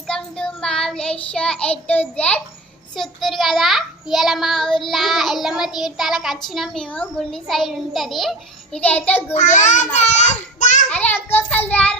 welcome to మా village show Z సుత్తూరు కదా ఎల్లమ్మ ఊర్లో ఎల్లమ్మ తీర్థాలకు వచ్చినాం మేము గుండి సైడ్ ఉంటుంది ఇదైతే గుడి అనమాట అదే ఒక్కొక్కరు రారు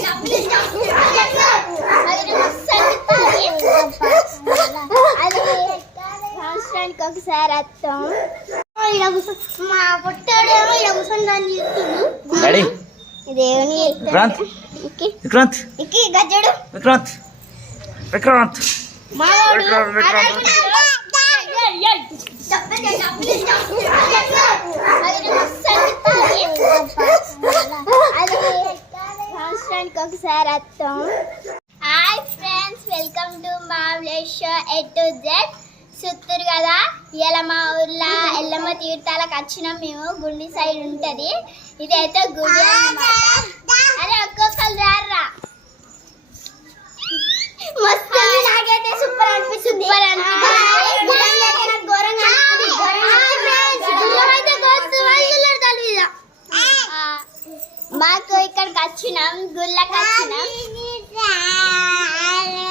विक्रांत आज friends welcome to मावलेश्वर A to Z చూస్తారు కదా ఇలా మా ఊర్లో ఎల్లమ్మ తీర్థాలకు వచ్చిన మేము గుండి సైడ్ ఉంటుంది ఇదైతే గుడి అరే ఒక్కొక్కరు రారా మాకు ఇక్కడికి వచ్చినాం గుళ్ళకి వచ్చినాం